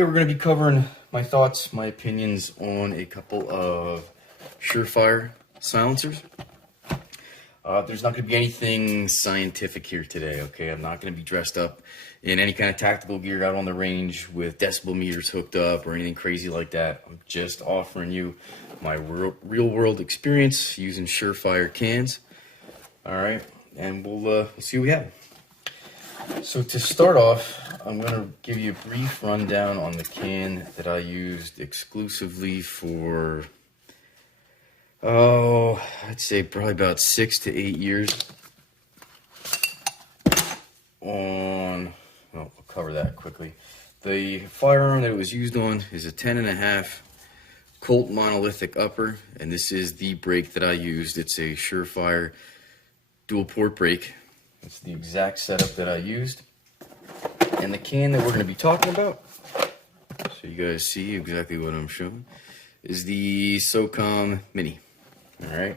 Today we're going to be covering my thoughts, my opinions on a couple of Surefire silencers. There's not going to be anything scientific here today, okay? I'm not going to be dressed up in any kind of tactical gear out on the range with decibel meters hooked up or anything crazy like that. I'm just offering you my real-world experience using Surefire cans. All right, and we'll see what we have. So to start off, I'm going to give you a brief rundown on the can that I used exclusively for, I'd say probably about 6 to 8 years. I'll cover that quickly. The firearm that it was used on is a 10.5 Colt monolithic upper, and this is the brake that I used. It's a Surefire dual port brake. It's the exact setup that I used. And the can that we're going to be talking about, so you guys see exactly what I'm showing, is the SOCOM Mini. Alright,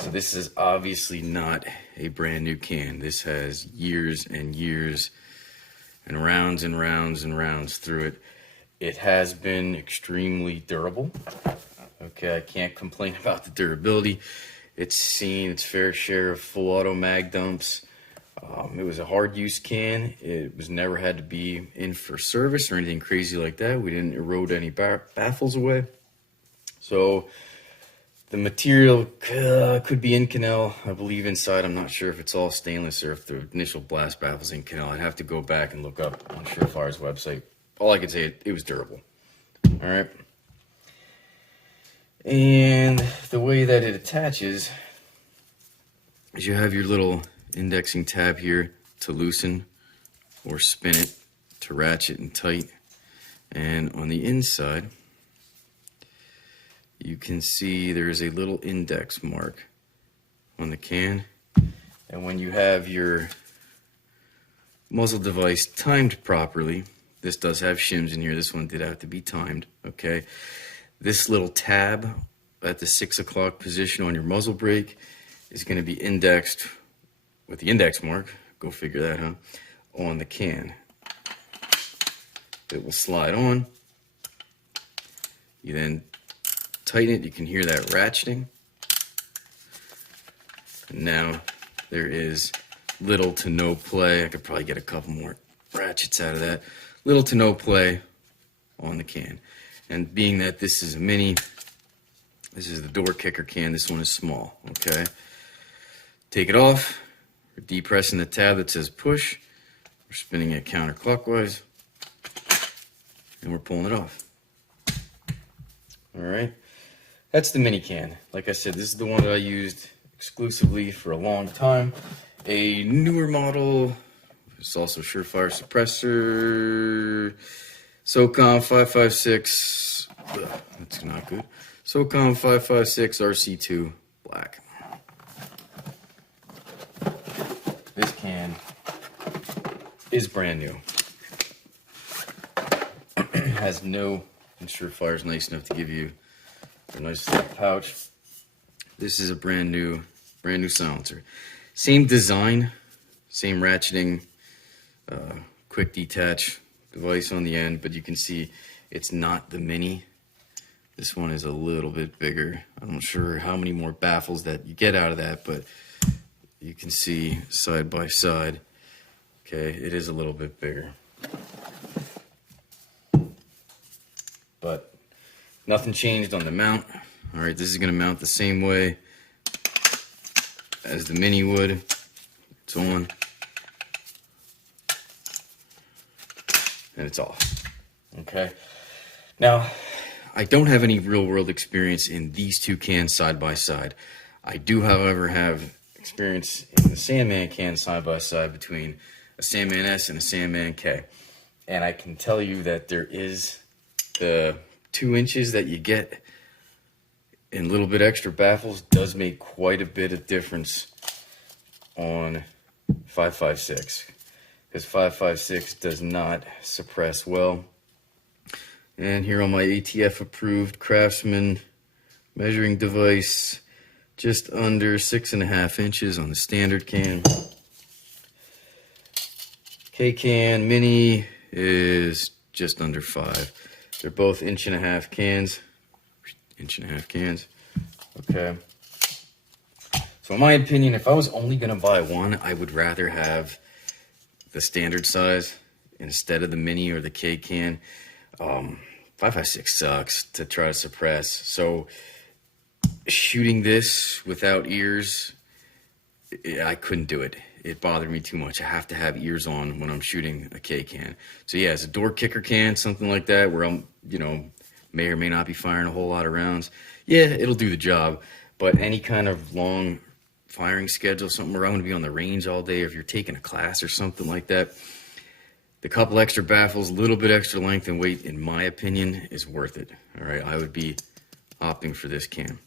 so this is obviously not a brand new can. This has years and years and rounds and rounds and rounds through it. It has been extremely durable. Okay, I can't complain about the durability. It's seen its fair share of full auto mag dumps. It was a hard use can. It was never had to be in for service or anything crazy like that. We didn't erode any baffles away. So the material could be Inconel. I believe inside. I'm not sure if it's all stainless or if the initial blast baffle's Inconel. I'd have to go back and look up on Surefire's website. All I can say, it was durable. All right. And the way that it attaches is you have your little indexing tab here to loosen or spin it, to ratchet and tight. And on the inside, you can see there is a little index mark on the can. And when you have your muzzle device timed properly, this does have shims in here. This one did have to be timed, okay? This little tab at the 6 o'clock position on your muzzle brake is going to be indexed with the index mark, go figure that, huh, on the can. It will slide on. You then tighten it. You can hear that ratcheting. And now there is little to no play. I could probably get a couple more ratchets out of that. Little to no play on the can. And being that this is a mini, this is the door kicker can, this one is small, okay? Take it off. We're depressing the tab that says push. We're spinning it counterclockwise. And we're pulling it off. Alright. That's the mini can. Like I said, this is the one that I used exclusively for a long time. A newer model, it's also Surefire suppressor, SOCOM 556, that's not good. SOCOM 556 RC2 black. This can is brand new. It has no, and Surefire's nice enough to give you a nice little pouch. This is a brand new silencer. Same design, same ratcheting, quick detach device on the end, but you can see it's not the mini. This one is a little bit bigger. I'm not sure how many more baffles that you get out of that, but you can see side by side, okay, it is a little bit bigger. But nothing changed on the mount. All right, this is gonna mount the same way as the mini would. It's on. And it's off, okay? Now, I don't have any real-world experience in these two cans side by side. I do, however, have experience in the Sandman can side by side between a Sandman S and a Sandman K. And I can tell you that there is the 2 inches that you get in a little bit extra baffles does make quite a bit of difference on 556. Because 556 does not suppress well. And here on my ATF approved Craftsman measuring device, just under 6.5 inches on the standard can. K-Can Mini is just under 5. They're both 1.5 cans. 1.5 cans. Okay. So in my opinion, if I was only going to buy one, I would rather have the standard size instead of the mini or the K can. 5.56 sucks to try to suppress. So shooting this without ears, I couldn't do it. It bothered me too much. I have to have ears on when I'm shooting a K can. So yeah, it's a door kicker can, something like that, where I'm, you know, may or may not be firing a whole lot of rounds. Yeah, it'll do the job. But any kind of long firing schedule, something where I'm going to be on the range all day, or if you're taking a class or something like that, the couple extra baffles, a little bit extra length and weight, in my opinion, is worth it. All right, I would be opting for this can.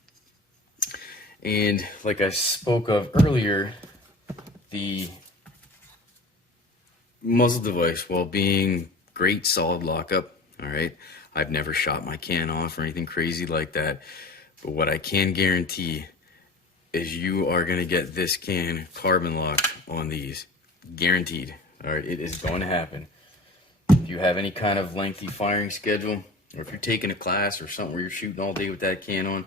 And like I spoke of earlier, the muzzle device, while being great solid lockup, all right, I've never shot my can off or anything crazy like that. But what I can guarantee is you are going to get this can carbon locked on these. Guaranteed. All right, it is going to happen. If you have any kind of lengthy firing schedule, or if you're taking a class or something where you're shooting all day with that can on,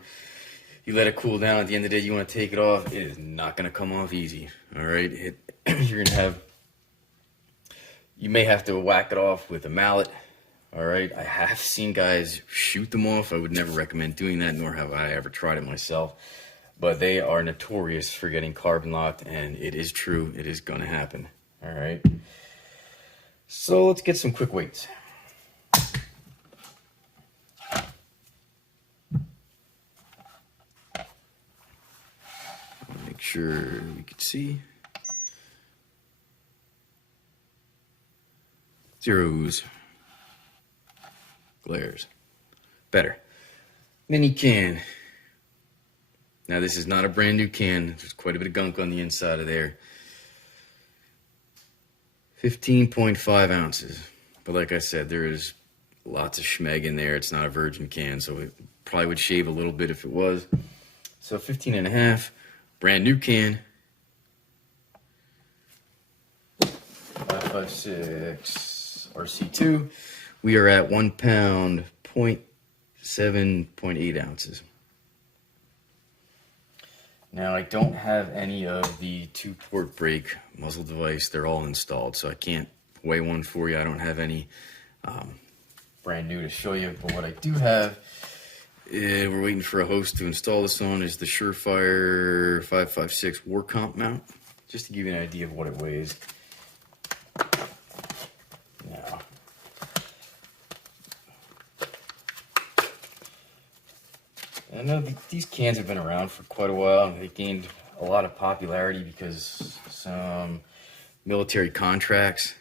you let it cool down. At the end of the day, you want to take it off. It is not going to come off easy. All right, you're going to have, you may have to whack it off with a mallet. All right, I have seen guys shoot them off. I would never recommend doing that, nor have I ever tried it myself. But they are notorious for getting carbon locked, and it is true. It is going to happen. All right. So let's get some quick weights. Make sure we can see. Zeros. Glares. Better. Mini can. Now this is not a brand new can. There's quite a bit of gunk on the inside of there. 15.5 ounces. But like I said, there is lots of schmeg in there. It's not a virgin can, so it probably would shave a little bit if it was. So 15.5, brand new can. 5.56 RC2. We are at 1 pound, 0.7.8 ounces. Now, I don't have any of the 2-port brake muzzle device. They're all installed, so I can't weigh one for you. I don't have any brand new to show you. But what I do have, we're waiting for a host to install this on, is the Surefire 5.56 War Comp mount, just to give you an idea of what it weighs. Now, I know these cans have been around for quite a while, and they gained a lot of popularity because some military contracts,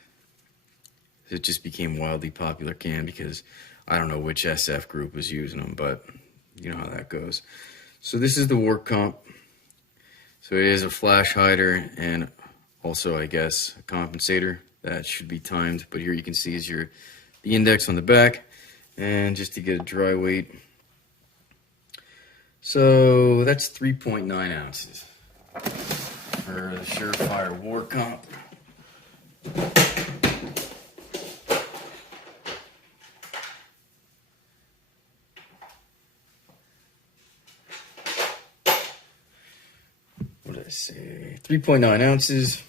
it just became wildly popular can because I don't know which SF group was using them, but you know how that goes. So this is the War Comp. So it is a flash hider and also, I guess, a compensator that should be timed. But here you can see is the index on the back, and just to get a dry weight. So that's 3.9 ounces for the Surefire War Comp. What did I say? 3.9 ounces,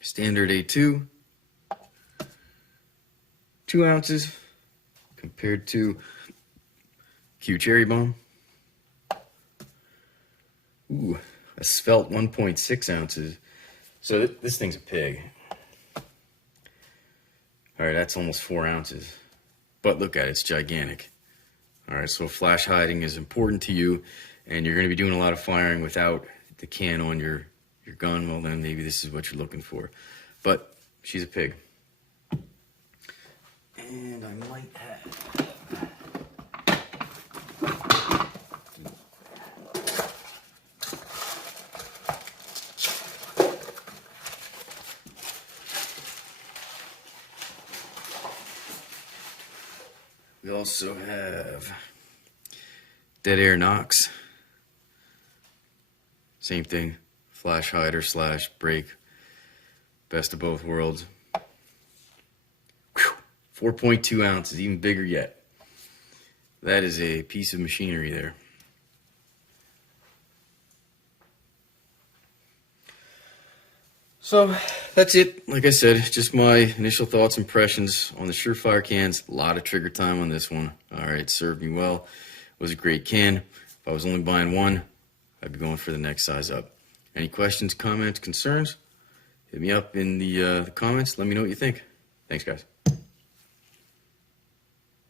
standard A2, 2 ounces compared to Q Cherry Bomb. Ooh, a Svelte 1.6 ounces. So this thing's a pig. All right, that's almost 4 ounces. But look at it, it's gigantic. All right, so flash hiding is important to you, and you're going to be doing a lot of firing without the can on your gun. Well, then maybe this is what you're looking for. But she's a pig. And I might have... We also have Dead Air Knox. Same thing, flash hider / brake. Best of both worlds. Whew, 4.2 ounces, even bigger yet. That is a piece of machinery there. So that's it. Like I said, just my initial thoughts, impressions on the Surefire cans. A lot of trigger time on this one. All right, served me well. It was a great can. If I was only buying one, I'd be going for the next size up. Any questions, comments, concerns? Hit me up in the comments. Let me know what you think. Thanks, guys.